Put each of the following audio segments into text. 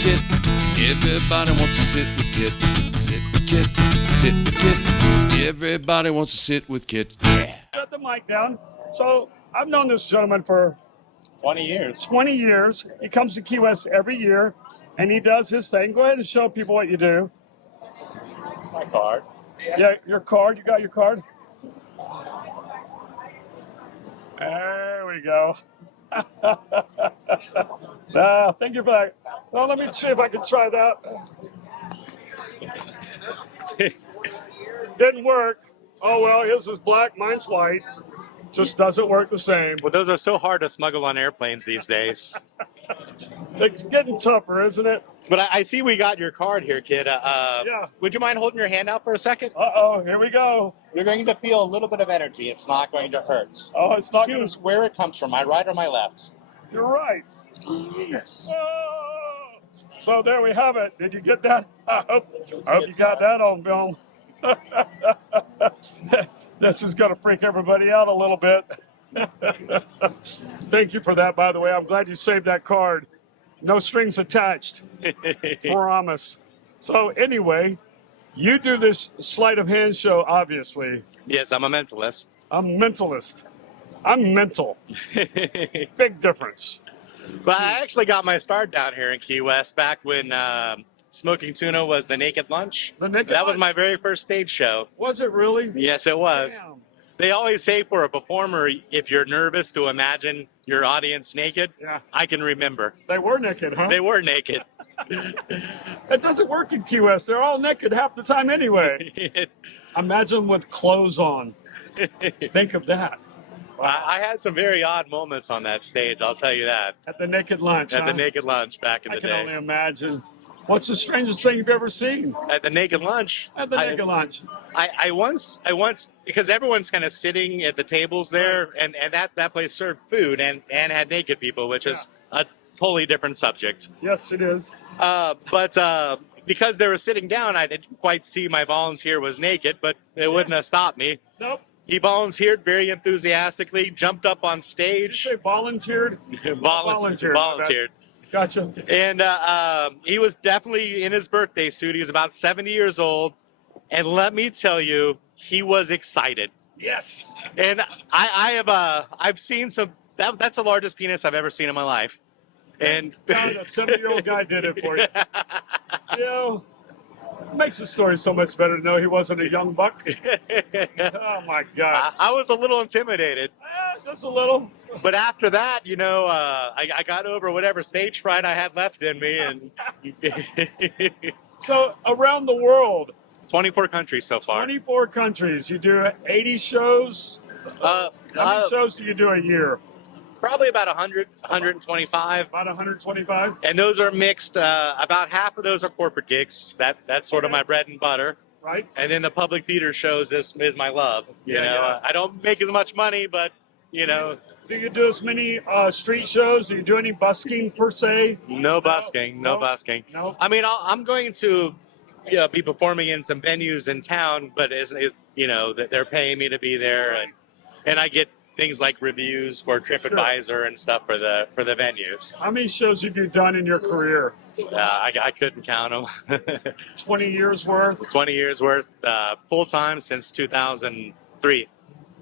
Kit. Everybody wants to sit with Kit. Sit with Kit. Sit with Kit. Everybody wants to sit with Kit. Yeah. Shut the mic down. So I've known this gentleman for 20 years. 20 years. He comes to Key West every year, and he does his thing. Go ahead and show people what you do. It's my card. Yeah, your card. You got your card? There we go. Thank you for that. Well, let me see if I can try that. Didn't work. Oh, well, his is black, mine's white. Just doesn't work the same. Well, those are so hard to smuggle on airplanes these days. It's getting tougher, isn't it? But I see we got your card here, kid. Yeah. Would you mind holding your hand out for a second? Uh-oh, here we go. You're going to feel a little bit of energy. It's not going to hurt. Oh, it's not Choose where it comes from, my right or my left. You're right. Yes. Oh. So there we have it. Did you get that? I hope you got that on film. This is going to freak everybody out a little bit. Thank you for that, by the way. I'm glad you saved that card. No strings attached. Promise. So anyway, you do this sleight of hand show, obviously. Yes, I'm a mentalist. I'm a mentalist. I'm mental. Big difference. But I actually got my start down here in Key West back when smoking tuna was the naked lunch. That was my very first stage show. Was it really? Yes, it was. Damn. They always say for a performer, if you're nervous to imagine your audience naked, Yeah. I can remember. They were naked, huh? They were naked. It doesn't work in Key West. They're all naked half the time anyway. Imagine with clothes on. Think of that. Wow. I had some very odd moments on that stage, I'll tell you that. At the naked lunch, At the naked lunch back in I the can day. only imagine. What's the strangest thing you've ever seen? At the naked lunch. At the naked lunch. I once, because everyone's kind of sitting at the tables there, and that place served food and had naked people, which is a totally different subject. Yes, it is. But because they were sitting down, I didn't quite see my volunteer was naked, but it wouldn't have stopped me. Nope. He volunteered very enthusiastically, jumped up on Did you stage. say volunteered? Volunteered. Gotcha. And he was definitely in his birthday suit. He was about 70 years old. And let me tell you, he was excited. Yes. And I've seen some, that's the largest penis I've ever seen in my life. And A 70-year-old guy did it for you. You know, it makes the story so much better to know he wasn't a young buck. Oh, my God. I was a little intimidated. Just a little. But after that, you know, I got over whatever stage fright I had left in me. And So, around the world, 24 countries so far. 24 countries. You do 80 shows? How many shows do you do a year? Probably about 100, 125. About 125? And those are mixed. About half of those are corporate gigs. That's sort of my bread and butter. Right. And then the public theater shows is my love. You Yeah, know, yeah. I don't make as much money, but, you know. Do you do as many street shows? Do you do any busking per se? No busking. No busking. No. I mean, I'm going to be performing in some venues in town, but you know, they're paying me to be there, and I get things like reviews for TripAdvisor and stuff for the venues. How many shows have you done in your career? I couldn't count them. 20 years worth? 20 years worth, full time since 2003.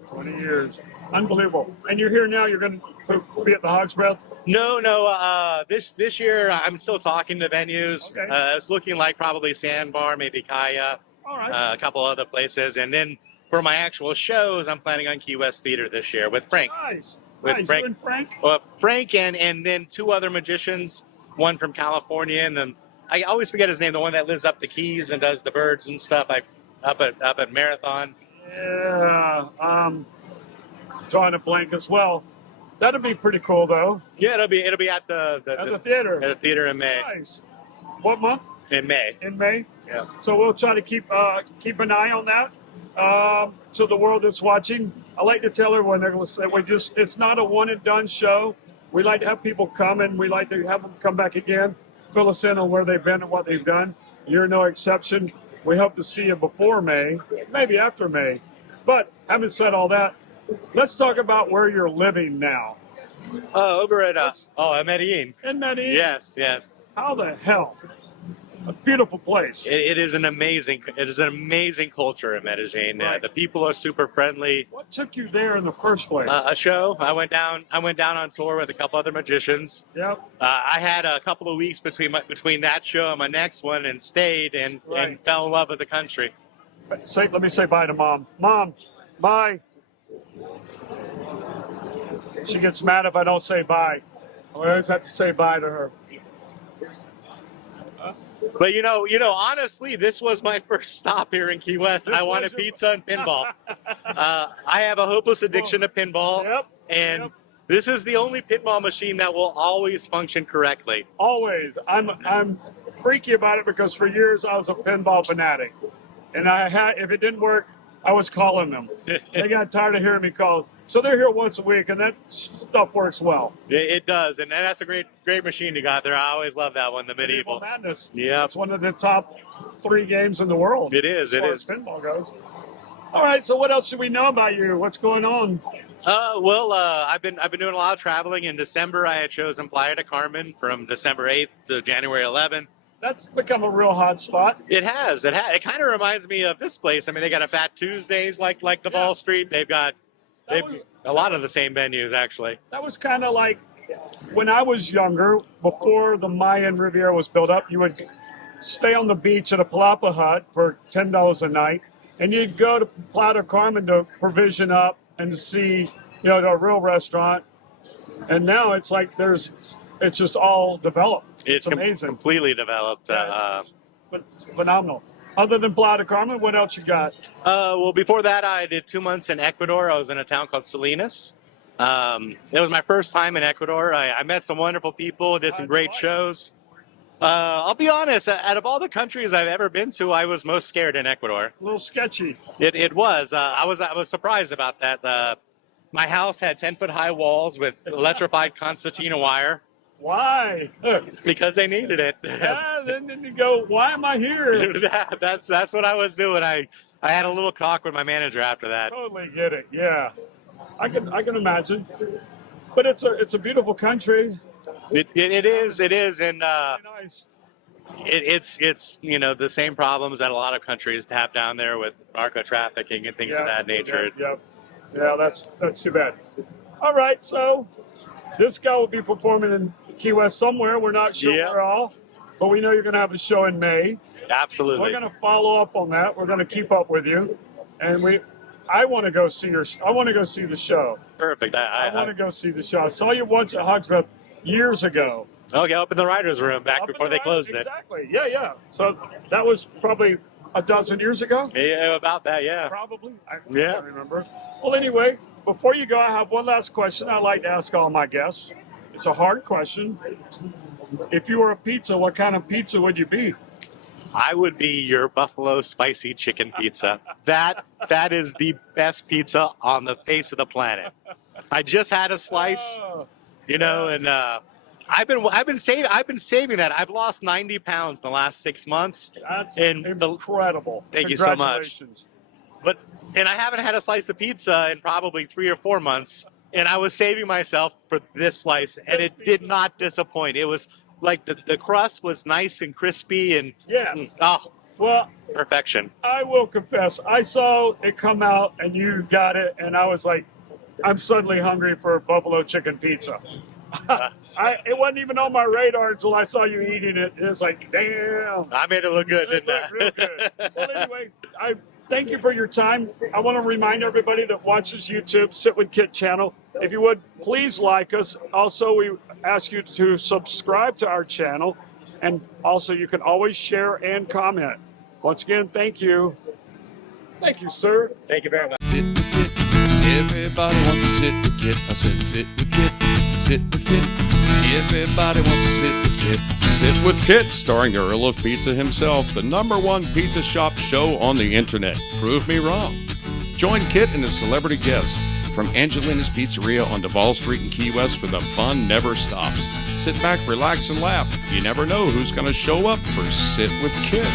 20 years. Unbelievable. And you're here now, you're going to be at the Hog's Breath? No. This year I'm still talking to venues. Okay. It's looking like probably Sandbar, maybe Kaya, All right. a couple other places, and then for my actual shows, I'm planning on Key West Theater this year with Frank. Nice. With nice. Frank. You and Frank? Frank and then two other magicians, one from California, and then I always forget his name, the one that lives up the Keys and does the birds and stuff. Up at Marathon. Yeah. Drawing a blank as well. That'd be pretty cool, though. Yeah, it'll be at the theater. At the theater in May. Nice. What month? In May. In May. Yeah. So we'll try to keep an eye on that. To the world that's watching, I like to tell everyone that it's not a one and done show. We like to have people come and we like to have them come back again, fill us in on where they've been and what they've done. You're no exception. We hope to see you before May, maybe after May. But having said all that, let's talk about where you're living now. Over at Medellin. In Medellin? Yes. How the hell? A beautiful place. It is an amazing culture in Medellin. Right. The people are super friendly. What took you there in the first place? A show. I went down on tour with a couple other magicians. Yep. I had a couple of weeks between that show and my next one, and stayed and fell in love with the country. Let me say bye to Mom. Mom, bye. She gets mad if I don't say bye. I always have to say bye to her. But honestly, this was my first stop here in Key West. I wanted pizza and pinball. I have a hopeless addiction to pinball, and this is the only pinball machine that will always function correctly. Always. I'm freaky about it because for years I was a pinball fanatic, and if it didn't work, I was calling them. They got tired of hearing me call. So they're here once a week, and that stuff works well. It does, and that's a great machine you got there. I always love that one, the Medieval Madness. Yeah, it's one of the top 3 games in the world. It is. As far as pinball goes. All right. So what else should we know about you? What's going on? I've been doing a lot of traveling. In December, I had shows in Playa del Carmen from December 8th to January 11th. That's become a real hot spot. It has. It kind of reminds me of this place. I mean, they got a Fat Tuesdays like Duval Street. They've got a lot of the same venues, actually. That was kind of like when I was younger, before the Mayan Riviera was built up, you would stay on the beach at a palapa hut for $10 a night, and you'd go to Playa del Carmen to provision up and to see, a real restaurant. And now it's like it's just all developed. It's amazing. Completely developed. It's phenomenal. Other than Block of Duval, what else you got? Well, before that, I did 2 months in Ecuador. I was in a town called Salinas. It was my first time in Ecuador. I met some wonderful people, did some great shows. I'll be honest, out of all the countries I've ever been to, I was most scared in Ecuador. A little sketchy. It was. I was surprised about that. My house had 10-foot high walls with electrified concertina wire. Why? Because they needed it. Yeah, then you go, why am I here? That's what I was doing. I had a little talk with my manager after that. Totally get it. Yeah, I can imagine. But it's a beautiful country. It is, and nice. it's the same problems that a lot of countries have down there with narco trafficking and things of that nature. Yeah, that's too bad. All right, so this guy will be performing in Key West somewhere. We're not sure where all, but we know you're going to have a show in May. Absolutely. We're going to follow up on that. We're going to keep up with you, and I want to go see I want to go see the show. Perfect. I want to go see the show. I saw you once at Hogsmeade years ago. Okay, up in the writers' room back before they closed it. Exactly. Yeah. So that was probably a dozen years ago. Yeah, about that. Yeah. Probably. I Yeah. can't remember. Well, anyway, before you go, I have one last question I like to ask all my guests. It's a hard question. If you were a pizza, what kind of pizza would you be? I would be your buffalo spicy chicken pizza. That is the best pizza on the face of the planet. I just had a slice, and I've been saving that. I've lost 90 pounds in the last 6 months. That's incredible. Thank you so much. And I haven't had a slice of pizza in probably 3 or 4 months. And I was saving myself for this slice, and it did not disappoint. It was like the crust was nice and crispy, and well, perfection. I will confess, I saw it come out, and you got it, and I was like, I'm suddenly hungry for buffalo chicken pizza. It wasn't even on my radar until I saw you eating it. It was like, damn. I made it look good, didn't I? Real good. Well, anyway, I thank you for your time. I want to remind everybody that watches YouTube, Sit with Kit channel, if you would, please like us. Also, we ask you to subscribe to our channel. And also, you can always share and comment. Once again, thank you. Thank you, sir. Thank you very much. Sit with Kit. Everybody wants to sit with Kit. I said sit with Kit. Sit with Kit. Everybody wants to sit with Kit. Sit with Kit, starring the Earl of Pizza himself, the #1 pizza shop show on the internet. Prove me wrong. Join Kit and his celebrity guests from Angelina's Pizzeria on Duval Street in Key West, where the fun never stops. Sit back, relax, and laugh. You never know who's going to show up for Sit with Kit.